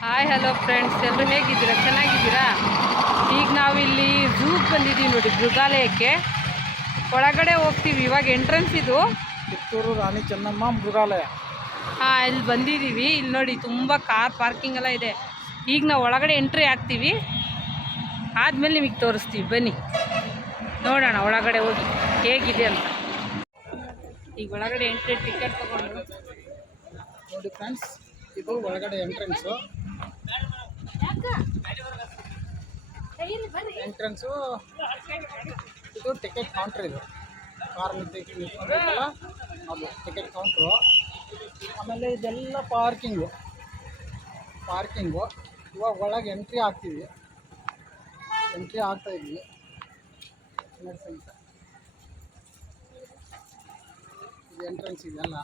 Hi hello friends ಎಲ್ಲರೂ ಹೇಗಿದ್ದೀರಾ? ಚೆನ್ನಾಗಿದ್ದೀರಾ? ಈಗ ನಾವಿಲ್ಲಿ ಝೂಗೆ ಬಂದಿದ್ದೀವಿ ನೋಡಿ ಮೃಗಾಲಯಕ್ಕೆ. ಒಳಗಡೆ ಹೋಗ್ತೀವಿ. ಇವಾಗ ಎಂಟ್ರೆನ್ಸ್ ಇದು. ಕಿತ್ತೂರು ರಾಣಿ ಚೆನ್ನಮ್ಮ ಮೃಗಾಲಯ. ಹಾಂ ಇಲ್ಲಿ ಬಂದಿದ್ದೀವಿ. ಇಲ್ಲಿ ನೋಡಿ ತುಂಬ ಕಾರ್ ಪಾರ್ಕಿಂಗ್ ಎಲ್ಲ ಇದೆ. ಈಗ ನಾವು ಒಳಗಡೆ ಎಂಟ್ರಿ ಆಗ್ತೀವಿ ಆದಮೇಲೆ ನಿಮಗೆ ತೋರಿಸ್ತೀವಿ. ಬನ್ನಿ. ನೋಡೋಣ ಒಳಗಡೆ ಹೋಗಿ. ಹೇಗಿದೆ ಅಂತ. ಈಗ ಒಳಗಡೆ ಎಂಟ್ರಿ ಟಿಕೆಟ್ ತಗೊಂಡು. ನೋಡಿ ಫ್ರೆಂಡ್ಸ್ ಇದು ಒಳಗಡೆ ಎಂಟ್ರೆನ್ಸು ಎಂಟ್ರೆನ್ಸು ಇದು ಟಿಕೆಟ್ ಕೌಂಟ್ರ್ ಇದು. ಕಾರ್ ನಿಂತ್ಕೊಂಡಿರ್ತಲ್ಲ ಅದು ಟಿಕೆಟ್ ಕೌಂಟ್ರು ಆಮೇಲೆ ಇದೆಲ್ಲ ಪಾರ್ಕಿಂಗು ಪಾರ್ಕಿಂಗು ಇವಾಗ ಒಳಗೆ ಎಂಟ್ರಿ ಆಗ್ತೀವಿ ಎಂಟ್ರಿ ಆಗ್ತಾ ಇದ್ವಿ. ಇದು ಎಂಟ್ರೆನ್ಸ್ ಇದೆಲ್ಲ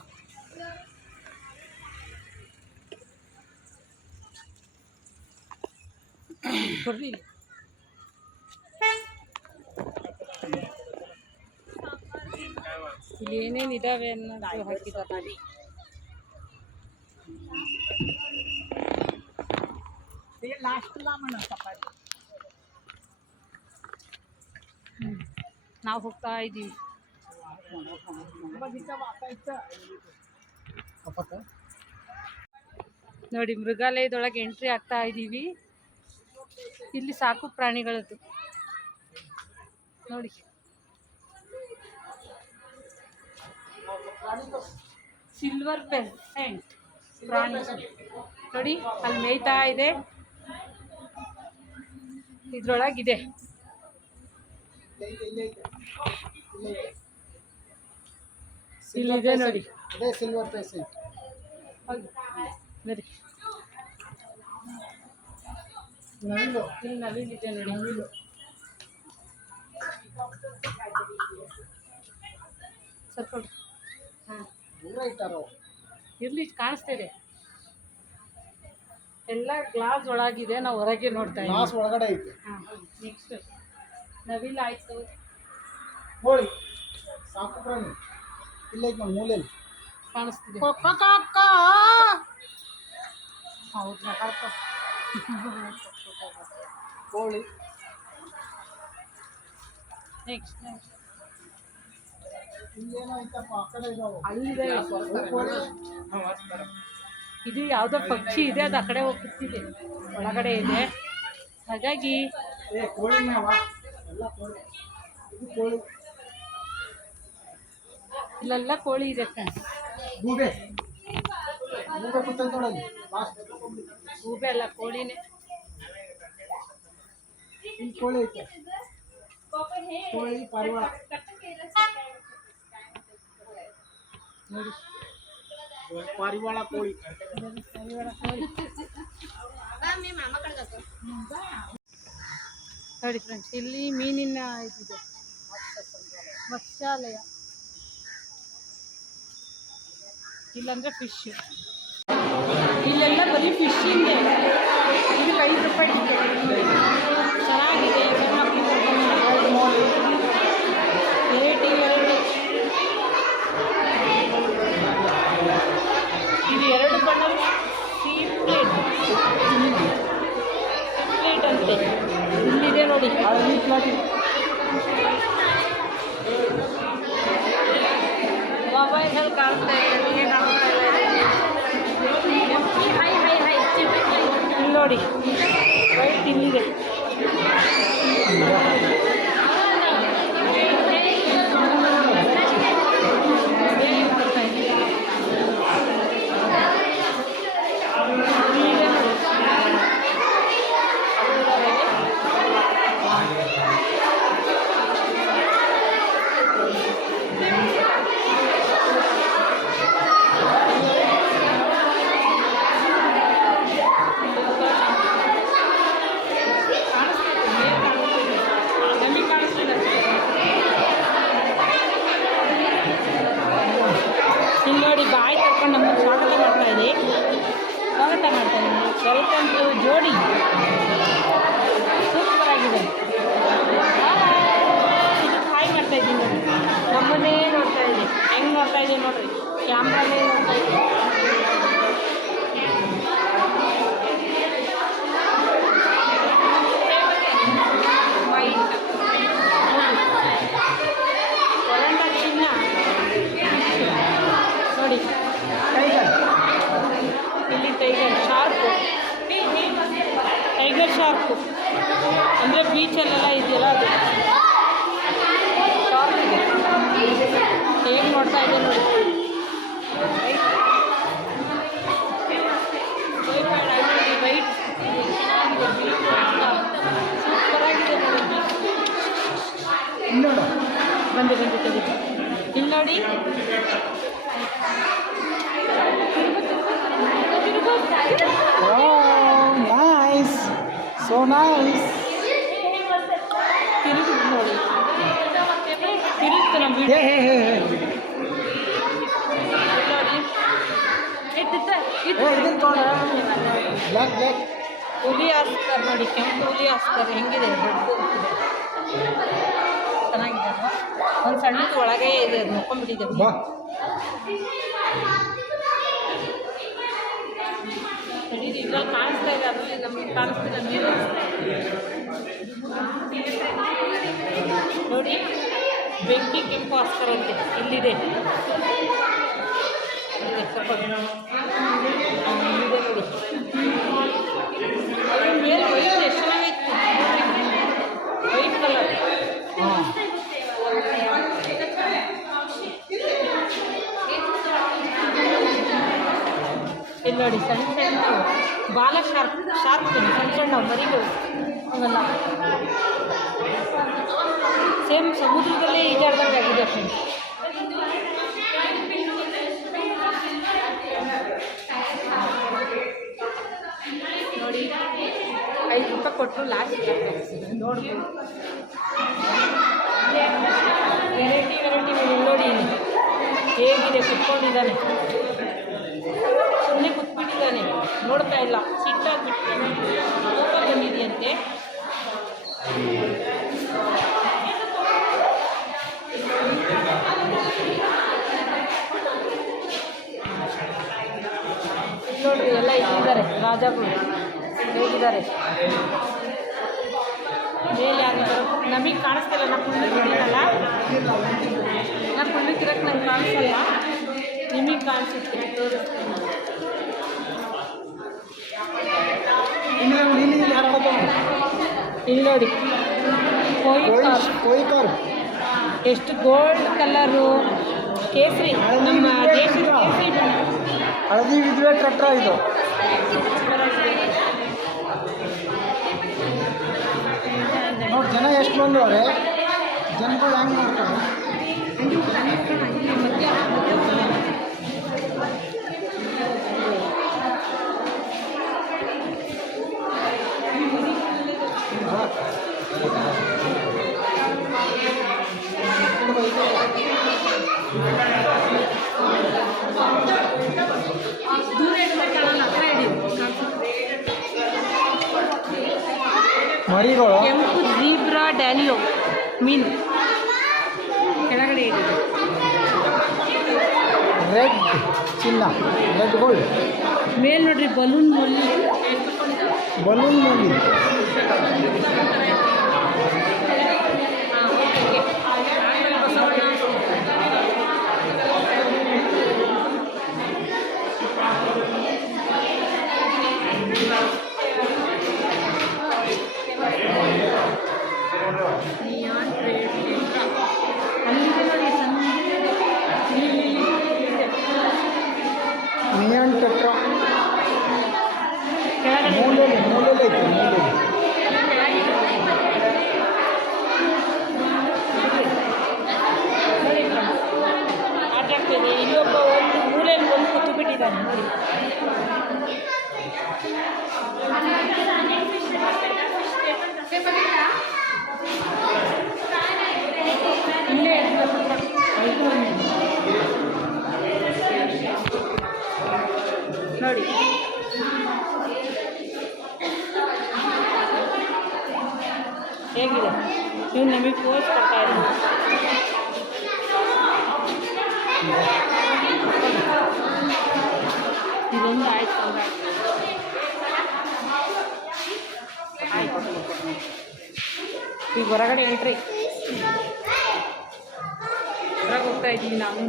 ಇಲ್ಲಿ ಏನೇನು ಇದಾವೆ ಅನ್ನೋದು ಹಾಕಿದ್ದಾರೆ ನಾವು ಹೋಗ್ತಾ ಇದ್ದೀವಿ ಅಪ್ಪತ್ತ ನೋಡಿ ಮೃಗಾಲಯದೊಳಗೆ ಎಂಟ್ರಿ ಆಗ್ತಾ ಇದ್ದೀವಿ ಇಲ್ಲಿ ಸಾಕು ಪ್ರಾಣಿಗಳದ್ದು. ನೋಡಿ. ಸಿಲ್ವರ್ ಪೆಸೆಂಟ್ ಪ್ರಾಣಿ. ನೋಡಿ ಅಲ್ಲಿ ಮೇಯ್ತಾ ಇದೆ. ಇದ್ರೊಳಗಿದೆ. ಇಲ್ಲಿದೆ ನೋಡಿ. ಸಿಲ್ವರ್ ಪೇಸೆಂಟ್ ಹೌದು. ನವಿಲು ಇಲ್ಲಿ ನವಿಲಿದೆ ನೋಡಿ ನವಿಲು ಸ್ವಲ್ಪ ಹಾಂ. ಇರ್ಲಿ ಕಾಣಿಸ್ತಾ ಇದೆ. ಎಲ್ಲ ಗ್ಲಾಸ್ ಒಳಗಿದೆ ನಾವು ಹೊರಗೆ ನೋಡ್ತಾ ಗ್ಲಾಸ್ ಒಳಗಡೆ ಐತೆ. ಹಾಂ ನೆಕ್ಸ್ಟ್ ನವಿಲ್ ಆಯಿತು. ಹೋಳಿ ಸಾಕು ಪ್ರಾಣಿ ಇಲ್ಲೈತೆ ನಮ್ಮ ಮೂಲೆಯಲ್ಲಿ ಕಾಣಿಸ್ತಿದೆ. ಹೌದು. ಕೋಳಿ. ನೆಕ್ಸ್ಟ್ ನೆಕ್ಸ್ಟ್ ಇದು ಯಾವುದೋ ಪಕ್ಷಿ ಇದೆ ಅದು ಆ ಕಡೆ ಹೋಗ್ತಿದೆ ಒಳಗಡೆ ಇದೆ. ಹಾಗಾಗಿ ಏ ಕೋಳಿ ಮೇವ ಎಲ್ಲ ಕೋಳಿ. ಇದು ಕೋಳಿ. ಇಲ್ಲೆಲ್ಲ ಕೋಳಿ ಇದೆ ಗೂಬೆ ಅಲ್ಲ ಕೋಳಿನೇ. ಇಲ್ಲಿ ಕೋಳಿ ಐತೆ. ಕೋಳಿ ಪರ್ವ. ನೋಡಿ. ಪಾರಿವಾಳ ಕೋಳಿ. ನೋಡಿ ಫ್ರೆಂಡ್ಸ್ ಇಲ್ಲಿ ಮೀನಿನ ಇದಿದೆ. ಮತ್ಸ್ಯಾಲಯ. ಇಲ್ಲಂದ್ರೆ ಫಿಶ್ ಇಲ್ಲೆಲ್ಲ ಬರೀ ಫಿಶಿಂಗ್ ಇದೆ ಇದಕ್ಕೆ ಐದು ರೂಪಾಯಿ ಚೆನ್ನಾಗಿದೆ ರೇಟ್ ಎರಡು. ಇದು ಎರಡು ಬಣ್ಣ ಸೀ ಪ್ಲೇಟ್ ಪ್ಲೇಟ್ ಅಂತೆ. ಇಲ್ಲಿದೆ ನೋಡಿ. ಹಳದಿ ಮೊಬೈಲಲ್ಲಿ ಕಾಣ್ತಾ ಇದೆ ನಿಮಗೆ ಕಾಣಿಸ್ತಾ ಇಲ್ಲ ಹೈ ಹೈ ಹೈ ಇಲ್ಲಿ ನೋಡಿ ವೈಟ್ ಹೆಂಗೆ ನೋಡ್ತಾ ಇದೆ ನೋಡ್ರಿ ಕ್ಯಾಮ್ರಾನೇ ನೋಡ್ತಾ ಇದೆ ಶಾರ್ಕು ಅಂದರೆ ಬೀಚಲ್ಲೆಲ್ಲ ಇದೆಯಲ್ಲ ಅದು ಶಾರ್ಕ್ ಇದೆ ಹೇಗೆ ನೋಡ್ತಾ ಇದೆ ನೋಡಿ ವೈಟ್ ಸೂಪರಾಗಿದೆ ನೋಡಿ ಇನ್ನೋಡು ಬಂದು ಬಂದು ತೆಗಿ ಇಲ್ಲಿ ನೋಡಿ ನೈಸ್ ಸೋ ನೈಸ್ ತಿರುಗಿ ನೋಡಿ ತಿರುಗ್ತು ನಮ್ಮ ಹೇ ಹೇ ಹೇ ಹೇ ನೋಡಿ ಇದ್ದಿತ್ತ ಏ ಇದನ್ನ ತೋಣ ಬ್ಲ್ಯಾಕ್ ಬ್ಲ್ಯಾಕ್ ಹುಲಿ ಆಸ್ಕರ್ ನೋಡಿ ಕೆಂಪು ಹುಲಿ ಆಸ್ಕರ್ ಹೆಂಗಿದೆ? ದೊಡ್ಡದು ಚೆನ್ನಾಗಿದೆ ಒಂದು ಸಣ್ಣದು ಒಳಗೆ ಇದೆ ಅದು ಮುಕ್ಕೊಂಡ್ಬಿಟ್ಟಿದೆ ಬಾ. ಇದ್ರಲ್ಲಿ ಕಾಣಿಸ್ತಾ ಇದೆ ಅದರಲ್ಲಿ ನಮಗೆ ಕಾಣಿಸ್ತಿಲ್ಲ ನೀರು ನೋಡಿ ಬೆಂಕಿ ಕೆಂಪು ಆಸ್ಕರ್ ಇಲ್ಲಿದೆ, ಸ್ವಲ್ಪ ನೋಡಿ, ಸಣ್ಣ ಸಣ್ಣ ಬಾಲ ಶಾರ್ಪ್ ಶಾರ್ಪ್ ಸಣ್ಣ ಸಣ್ಣ ಮರಿಗಳು ಅವೆಲ್ಲ ಸೇಮ್ ಸಮುದ್ರದಲ್ಲೇ ಈಜಾಡ್ದಂಗೆ ಆಗಿದೆ ಫ್ರೆಂಡ್ಸ್. ನೋಡಿ, ಐದು ರೂಪಾಯಿ ಕೊಟ್ಟರು ಲಾಸ್ಟ್ ನೋಡ್ಬೋದು ವೆರೈಟಿ ವೆರೈಟಿ ನೋಡಿ. ಹೇಗಿದೆ, ಕುತ್ಕೊಂಡಿದ್ದಾನೆ. ನೋಡ್ತಾ ಇಲ್ಲ. ಸಿಟ್ಟಾಗ್ಬಿಟ್ಟಿದೆ. ಕೋಪ ಬಂದಿದೆಯಂತೆ. ನೋಡ್ರಿ, ಎಲ್ಲ ಇಟ್ಟಿದ್ದಾರೆ. ರಾಜಗಳು ಹೇಗಿದ್ದಾರೆ. ಮೇಲೆ ಯಾರಿದ್ದಾರೆ ನಮಗೆ ಕಾಣಿಸ್ತಿಲ್ಲ ನಾ ಕುಳ್ಳಿದ್ದೀನಲ್ಲ ನಾ ಕುಳ್ಳಿತ್ತಿರಕ್ಕೆ ನಂಗೆ ಕಾಣಿಸಲ್ಲ ನಿಮಗೆ ಕಾಣಿಸುತ್ತೆ. ತೋರಿಸ್ತೀನಿ ಇಲ್ಲಿ ನೋಡಿ ಎಷ್ಟು ಗೋಲ್ಡ್ ಕಲರು? ಕೇಸರಿ. ನಮ್ಮ ದೇಶದ. ಹಳದಿ ವಿಧವೆ ಕಟ್ಟ ಇದು. ನೋಡಿ ಜನ ಎಷ್ಟು ಬಂದವ್ರೆ ಜನಗಳು ಹೆಂಗೆ ಮಾಡ್ತಾರೆ? ಮರಿಗಳು ಕೆಂಪು ಜೀಬ್ರಾ ಡ್ಯಾನಿಯೋ ಮೀನು. ಕೆಳಗಡೆ ಇದೆ. ರೆಡ್ ಚಿನ್ನ ರೆಡ್ ಗೋಲ್ಡ್. ಮೇಲ್ ನೋಡ್ರಿ ಬಲೂನ್ ಮೊಲ್ಲಿ ಬಲೂನ್ ನೋಡಿ ಇಲ್ಲಿ, ಇಲ್ಲಿ, ಇಲ್ಲಿ ಇದೆ. ನಿಯಾನ್ ನೋಡಿ. ಹೇಗಿದೆ? ನೀವು ನಮಗೆ ಪೋಸ್ ಕೊಡ್ತಾ ಇದ್ದೀವಿ ಇದೊಂದು ಆಯ್ತು ಒಂದು ಆಯ್ತು. ಈಗ ಹೊರಗಡೆ ಹೊರಗೆ ಹೋಗ್ತಾ ಇದ್ದೀವಿ ನಾವು.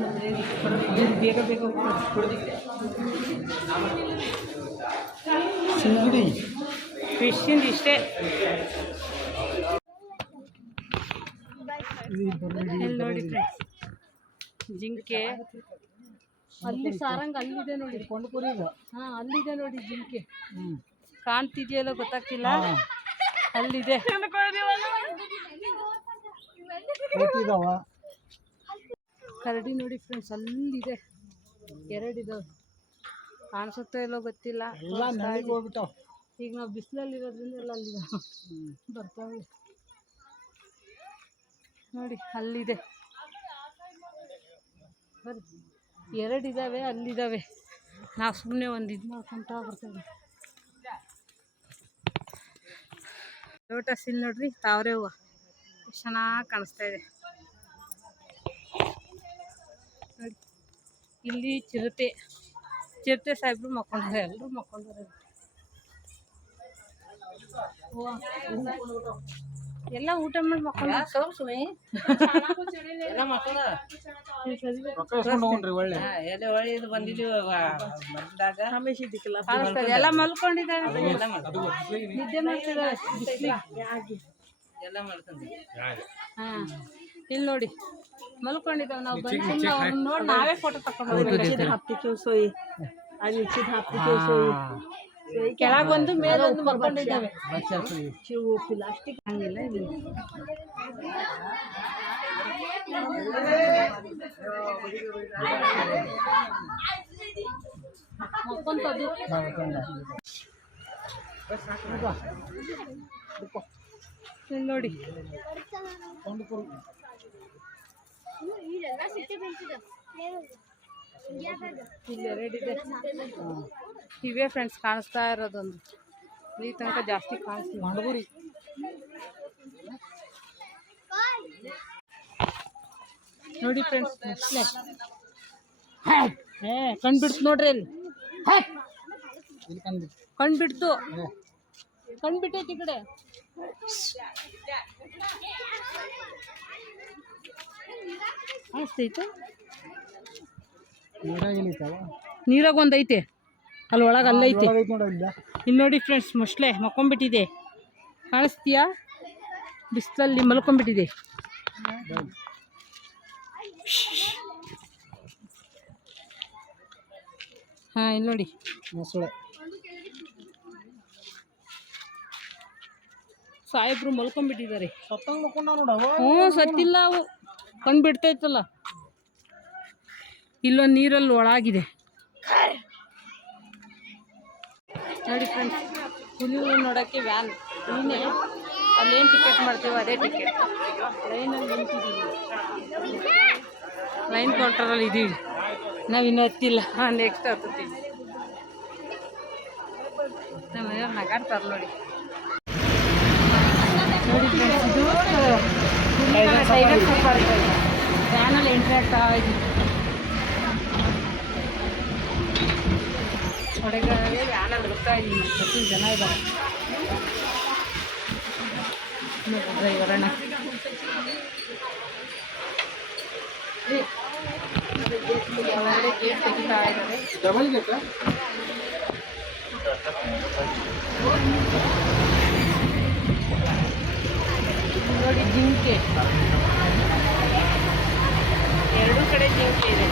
ಬೇಗ ಬೇಗ ಸಿಂಗಡಿ. ಫಿಶಿಂದ ಇಷ್ಟೇ. ನೋಡಿ ಫ್ರೆಂಡ್ಸ್ ಜಿಂಕೆ. ಅಲ್ಲಿ ಸಾರಂಗ್ ಅಲ್ಲಿದೆ ನೋಡಿ. ಕೊಂಡ್ಕುರಿ ಇದು ಹಾ ಅಲ್ಲಿದೆ ನೋಡಿ ಜಿಂಕೆ. ಕಾಣ್ತಿದ್ಯಲ್ಲ ಗೊತ್ತಾಗ್ತಿಲ್ಲ. ಅಲ್ಲಿದೆ. ಕರಡಿ ನೋಡಿ ಫ್ರೆಂಡ್ಸ್ ಅಲ್ಲಿದೆ. ಎರಡಿದಾವೆ ಕಾಣಿಸುತ್ತೋ ಇಲ್ಲೋ ಗೊತ್ತಿಲ್ಲ. ಈಗ ನಾವು ಬಿಸಿಲಲ್ಲಿ ಇರೋದ್ರಿಂದ ಎಲ್ಲ ಅಲ್ಲಿ ಬರ್ತಾವೆ. ನೋಡಿ ಅಲ್ಲಿದೆ. ಬರ್ರಿ ಎರಡಿದಾವೆ ಅಲ್ಲಿದ್ದಾವೆ ನಾವು ಸುಮ್ಮನೆ ಒಂದು ಇದು ಮಾಡ್ಕೊಂತ ಬರ್ತೇವೆ. ಲೋಟಸ್ ಇಲ್ಲಿ ನೋಡ್ರಿ ತಾವರೆ ಹೂವು. ಚೆನ್ನಾಗಿ ಕಾಣಿಸ್ತಾ ಇದೆ. ಇಲ್ಲಿ ಚಿರತೆ ಚಿರತೆ ಸಾಹೇಬ್ರು ಮಕ್ಕೊಂಡ್ರೆ ಎಲ್ಲರೂ ಮಕ್ಕೊಂಡ್ರೆ ಎಲ್ಲ ಊಟ ಮಾಡಿ ಕಾಣಿಸ್ತದೆ ಎಲ್ಲ ಮಲ್ಕೊಂಡಿದ್ದಾರೆ. ನಿದ್ದೆ ಎಲ್ಲ ಬಿಸ್ಲಿಗೆ. ಹಾ. ಇಲ್ಲಿ ನೋಡಿ. ಮಲ್ಕೊಂಡಿದ್ದಾವೆ ನಾವು ಬಂದು. ಸುಮ್ನೆ ಅವ್ರನ್ನ ನೋಡಿ ನಾವೇ ಫೋಟೋ ತಕೊಂಡು ಕೆಳಗೆ ಒಂದು ಮೇಲೆ ಒಂದು ಮಲ್ಕೊಂಡಿದ್ದಾವೆ. ಹಂಗಿಲ್ಲ ಇದು ಮಕ್ಕೊಂತದ್ದು ಇಲ್ಲಿ ನೋಡಿ ಕೊಂಡ್ಕುರಿ ಇಲ್ಲಿ ಎರಡಿದೆ ಇವೇ ಫ್ರೆಂಡ್ಸ್ ಕಾಣಿಸ್ತಾ ಇರೋದೊಂದು. ಈ ತನಕ ಜಾಸ್ತಿ ಕಾಣಿಸ್ತಿಲ್ಲ ಮಂಡಗುರಿ ನೋಡಿ ಫ್ರೆಂಡ್ಸ್ ಮೊಸಳೆ ಹೇ ಕಣ್ಬಿಡ್ತು ನೋಡ್ರಿ ಅಲ್ಲಿ. ಇಲ್ಲಿ ಕಂಡು ಕಣ್ಬಿಡ್ತು. ಹೇ. ಕಣ್ಬಿಟ್ಟೈತಿ ಈ ಕಡೆ. ನೀರಾಗ ಒಂದೈತೆ. ಐತೆ ಅಲ್ಲಿ ಒಳಗೆ ಅಲ್ಲೈತೆ ಇಲ್ಲ ನೋಡಿ ಫ್ರೆಂಡ್ಸ್ ಮೊಸಳೆ ಮಕ್ಕೊಂಬಿಟ್ಟಿದೆ ಕಾಣಿಸ್ತೀಯಾ ಬಿಸಿಲಲ್ಲಿ ಮಲ್ಕೊಂಬಿಟ್ಟಿದೆ ಹಾಂ ಇಲ್ಲಿ ನೋಡಿ. ಮೊಸಳೆ. ಸಾಹೇಬ್ರು ನೋಡವ ಹ್ಞೂ ಸತ್ತಿಲ್ಲ ಅವು. ಕಣ್ಣು ಬಿಡ್ತೈತಲ್ಲ. ಇಲ್ಲೊಂದು ನೀರಲ್ಲಿ ಒಳಗಿದೆ. ನೋಡಿ ಫ್ರೆಂಡ್ಸ್ ಹುಲಿಗಳು ನೋಡೋಕ್ಕೆ ವ್ಯಾನ್ ನೀನೇ? ಅಲ್ಲೇನು ಟಿಕೆಟ್ ಮಾಡ್ತೀವೋ ಅದೇ ಟಿಕೆಟ್ ಲೈನಲ್ಲಿ ನಿಂತಿದ್ದೀವಿ. ಲೈನ್ ಕೌಂಟರಲ್ಲಿ ಇದ್ದೀವಿ ಇನ್ನೂ ಹತ್ತಿಲ್ಲ. ನೆಕ್ಸ್ಟ್ ಹತ್ತೀವಿ ನಮ್ಮ ಮನೆಯವ್ರು ನಗಾಡ್ತಾರೆ ನೋಡಿ. ನೋಡಿ ಫ್ರೆಂಡ್ಸ್ ಇದು ಟೈಗರ್ ಸಫಾರಿ ವ್ಯಾನಲ್ಲಿ ಎಂಟ್ರಿ ಆಗ್ತಾ ಇದ್ದೀವಿ ಹೊಡೆಗಾರೇ ವ್ಯಾನಲ್ಲಿ ಹೋಗ್ತಾ ಇದ್ದೀವಿ ಎಷ್ಟು ಜನ ಇದ್ದಾರೆ ಡ್ರೈವರ್ ಅಣ್ಣ ಒಳಗಡೆ ಗೇಟ್ ತೆಗಿತಾ ಇದ್ದಾರೆ ಡಬಲ್ ಗೇಟ ನೋಡಿ ಜಿಂಕೆ. ಎರಡೂ ಕಡೆ ಜಿಂಕೆ ಇದೆ.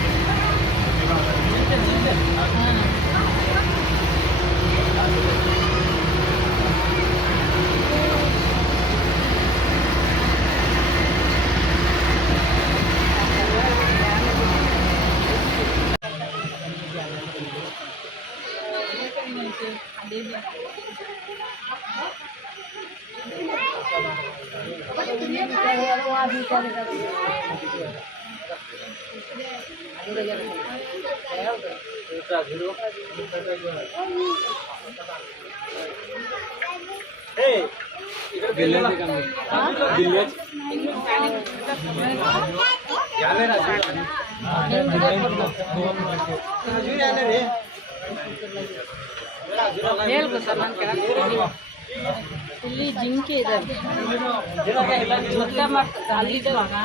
ಹಾಂ ಹೇಳ್ಬೇಕಲ್ಲ ನಾನು ಕೆಳಗೆ फुल्ली जिम के इधर छोटा मत गाली दवाना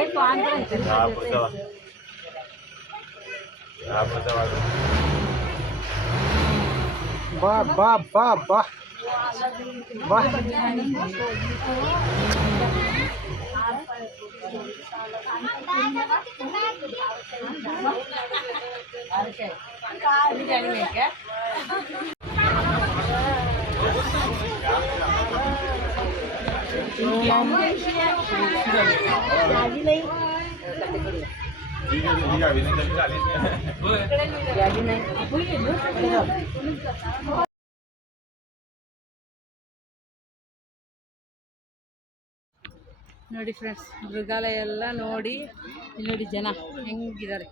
एक पाँच दिन आप बताओ आप बताओ वाह वाह वाह वाह वाह Okay. ನೋಡಿ ಫ್ರೆಂಡ್ಸ್ ಮೃಗಾಲಯ ಎಲ್ಲ ನೋಡಿ ಇಲ್ಲಿ ನೋಡಿ ಜನ ಹೆಂಗಿದ್ದಾರೆ.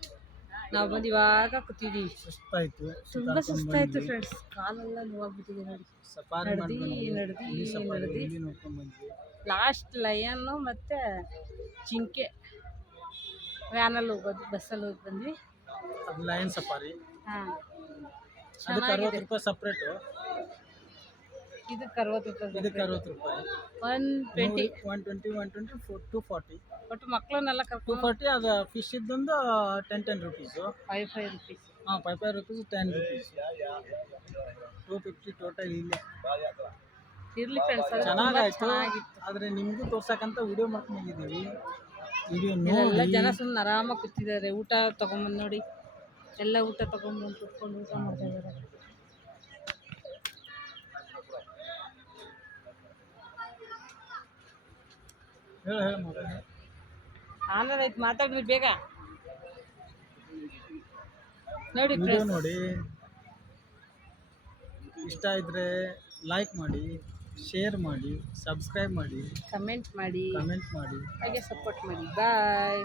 ನಾವು ಬಂದು ಇವಾಗ ಕೂತಿದ್ದೀವಿ ಸುಸ್ತಾಯ್ತು. ತುಂಬ ಸುಸ್ತಾಯ್ತು ಫ್ರೆಂಡ್ಸ್ ಕಾಲೆಲ್ಲ ನೋವಾಗ್ಬಿಟ್ಟಿದೆ ನೋಡಿ. ನಡ್ದಿ ನಡ್ದು ನಡ್ದು. ಲಾಸ್ಟ್ ಲಯನ್ನು ಮತ್ತು ಜಿಂಕೆ ವ್ಯಾನಲ್ಲಿ ಹೋಗೋದು ಬಸ್ಸಲ್ಲಿ ಹೋಗಿ ಬಂದ್ವಿ. Lion safari. ಹಾಂ. ಸಪ್ರೇಟು ಇದಕ್ಕೆ ಅರವತ್ತು ರೂಪಾಯಿ ಇದಕ್ಕೆ ಅರವತ್ತು ರೂಪಾಯಿ. One twenty one twenty one twenty four two forty but ಮಕ್ಕಳನ್ನೆಲ್ಲ ಟು ಕರ್ಕೊಂಡು ಫಾರ್ಟಿ ಅದು fish ಇದ್ದೊಂದು ten ten rupees five five rupees ಹಾಂ five five rupees ten rupees two fifty total ಇಲ್ಲೇ. ಇರಲಿ ಫ್ರೆಂಡ್ಸ್ ಅದು ತುಂಬ ಚೆನ್ನಾಗಾಯ್ತು. ಚೆನ್ನಾಗಿತ್ತು. ಆದರೆ ನಿಮಗೂ ತೋರ್ಸಕ್ಕಂತ ವಿಡಿಯೋ ಮಾಡ್ಕೊಂಡಿದ್ದೀವಿ ವಿಡಿಯೋ ಇಲ್ಲೆಲ್ಲ ನೋಡಿ. ಜನ ಸುಮ್ಮನೆ ಆರಾಮಾಗಿ ಕೂತಿದ್ದಾರೆ. ಊಟ ತೊಗೊಂಬಂದು ನೋಡಿ. ಎಲ್ಲ ಊಟ ತೊಗೊಂಬಂದು ಕುತ್ಕೊಂಡು ಊಟ ಮಾಡ್ತಾ ಇದ್ದಾರೆ ಹೇಳು ಹೇಳು ಮಗ ಆನಂದ್ ಆಯ್ತು ಮಾತಾಡ್ರಿ ಬೇಗ. ನೋಡಿ ವಿಡಿಯೋ ನೋಡಿ. ಇಷ್ಟ ಇದ್ರೆ ಲೈಕ್ ಮಾಡಿ ಶೇರ್ ಮಾಡಿ ಸಬ್ಸ್ಕ್ರೈಬ್ ಮಾಡಿ ಕಮೆಂಟ್ ಮಾಡಿ. ಕಮೆಂಟ್ ಮಾಡಿ. ಹಾಗೆ ಸಪೋರ್ಟ್ ಮಾಡಿ. ಬಾಯ್